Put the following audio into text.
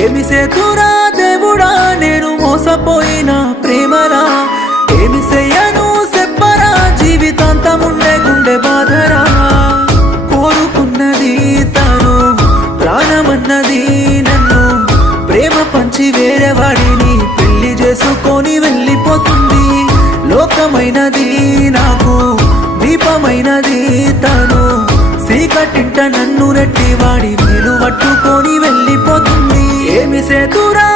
ఏమి సేతురా దేవుడా నేను మోసపోయిన ప్రేమరా, ఏమి చెయ్యను చెప్పరా జీవితాంతముండే గుండె బాధరా. కోరుకున్నది తను ప్రాణమన్నది నన్ను, ప్రేమ పంచి వేరే వాడిని పెళ్లి చేసుకొని వెళ్ళిపోతుంది. లోకమైనది నాకు దీపమైనది తను, చీకటింట నన్ను నెట్టి వాడి వేలు పట్టుకొని వెళ్ళిపోతుంది. ఏమి సేతురా